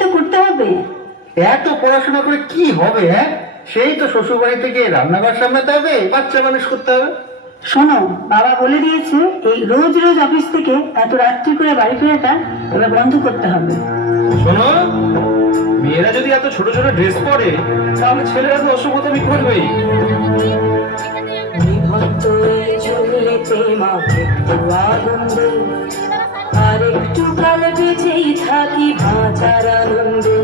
তো করতে হবে। এত পড়াশোনা করে কি হবে? হ্যাঁ, সেই তো শ্বশুর বাড়ি থেকে রান্নাঘর সামলাতে হবে, বাচ্চা মানুষ করতে হবে। শোনো, বাবা বলে দিয়েছে এই রোজ রোজ অফিস থেকে এত রাত্রি করে বাড়ি ফেরাটা এবার বন্ধ করতে হবে। শোনো, মেয়েরা যদি এত ছোট ছোট ড্রেস পরে তাহলে ছেলেরা তো অসভ্যতামি করবেই। নিভন্ত এই চুল্লিতে মাকে একটু আগুন দেই, আর একটু কাল বেঁচেই থাকি বাঁচার আনন্দে।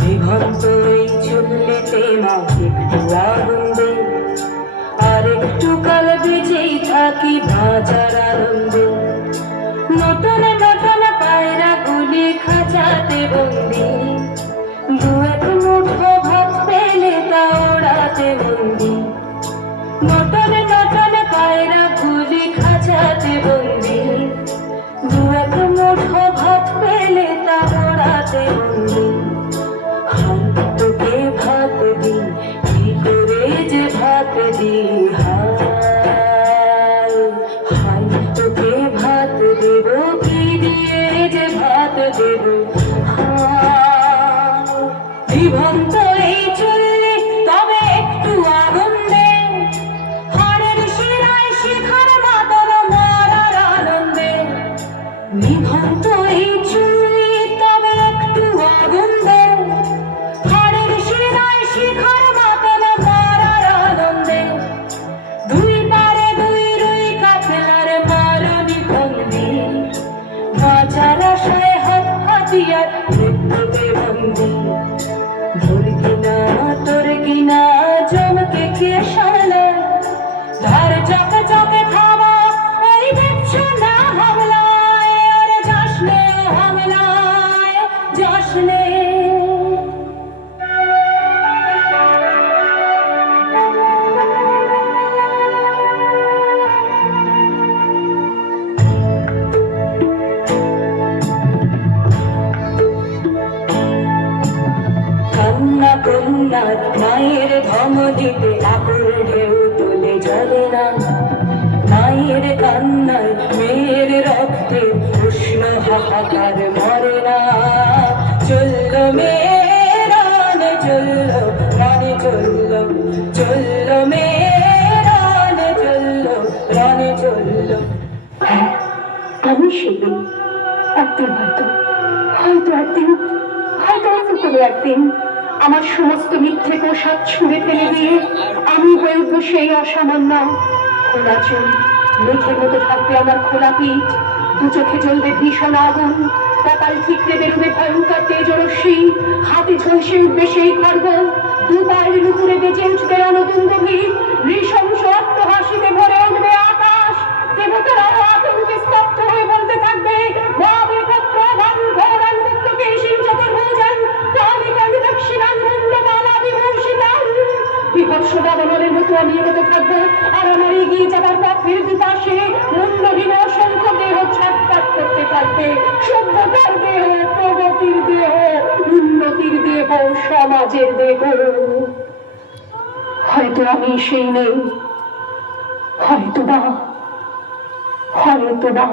নিভন্ত এই চুল্লিতে মাকে একটু আগুন দেই, আর একটু কাল বেঁচেই থাকি বাঁচার আনন্দে। নতুন নতুন পায়রা গুলি খাঁচাতে বন্দি, দু এক মুঠো ভাত পেলে তা ওড়াতে বন্দি। নতুন নতুন পায়রা গুলি খাঁচাতে বন্দি, দু এক মুঠো ভাত পেলে তা ওড়াতে বন্দি। তোকে ভাত দি, কি করে যে ভাত দি, হায় হায় তোকে ভাত দেব, কি দিয়ে যে ভাত দেব, হায়। জীবন্ত এই চুল্লি তবে একটু আগুন দে, হাড়ের শিরায় শিখার মাতল মারার আনন্দে। নিভন্ত এই চুল্লি তবে একটু আগুন দে, হাড়ের শিরায় শিখার মাতল মারার আনন্দে। দুই পারে দুই রুই কাফেলার মারণি বন্দি, বাঁচার আশায় হাত হাতিয়ার মৃত্যুতে বন্দি। তোর কিনা তোর কিনা জমকে কে সামলা, ধার চকে চকে থামা ওই দেখছো না হামলায়, ওরে যাসনে ও হামলায় যাসনে। কান্না কন্যার মায়ের ধম দিতে আকুল ঢেউ তোলে জলে না, মায়ের কান্নায় মেয়ের রক্তে উষ্ণ হাহাকার মরে না। চলল মেয়েরান চলল, রানে চলল, চলল মেয়েরান চলল, রানে চলল। আমি শিখি একদিন, হয়তো হয়তো একদিন, হয়তো অন্য কোনো একদিন আমার সমস্ত মিথ্যে পোশাক ছুঁড়ে ফেলে দিয়ে আমি হয়ে উঠবো সেই অসামান্য। খোলা চুল, মেঘের মতো থাকবে আমার খোলা পিঠ, দু চোখে জ্বলবে ভীষণ আগুন, কপাল ঠিকরে বেরোবে ভয়ঙ্কর তেজরশ্মি, হাতে ঝলসে উঠবে সেই খড়গ, দু পায়ের নুপুরে বেজে উঠবে নতুন গভীর, নৃশংস অট্টহাসিতে ভরে উঠবে আকাশ। দেবতারাও আতঙ্কে স্তব্ধ হয়ে বলতে থাকবে, ভাবে পত্র ভান ঘোরান পুত্রকে শিলচকর ভোজন, তাহলে কানে দক্ষিণান মুন্ডমালা বিভূষিতান। বিভৎস দাবানলের মতো আমি এগোতে থাকবো, আর আমার এগিয়ে যাবার পথের দুপাশে মুন্ডহীন অসংখ্য দেহ ছটফট করতে থাকবে। সভ্যতার দেহ, প্রগতির দেহ, উন্নতির দেহ, সমাজের দেহ। হয়তো আমি সেই নেই, হয়তো বা, হয়তো বা।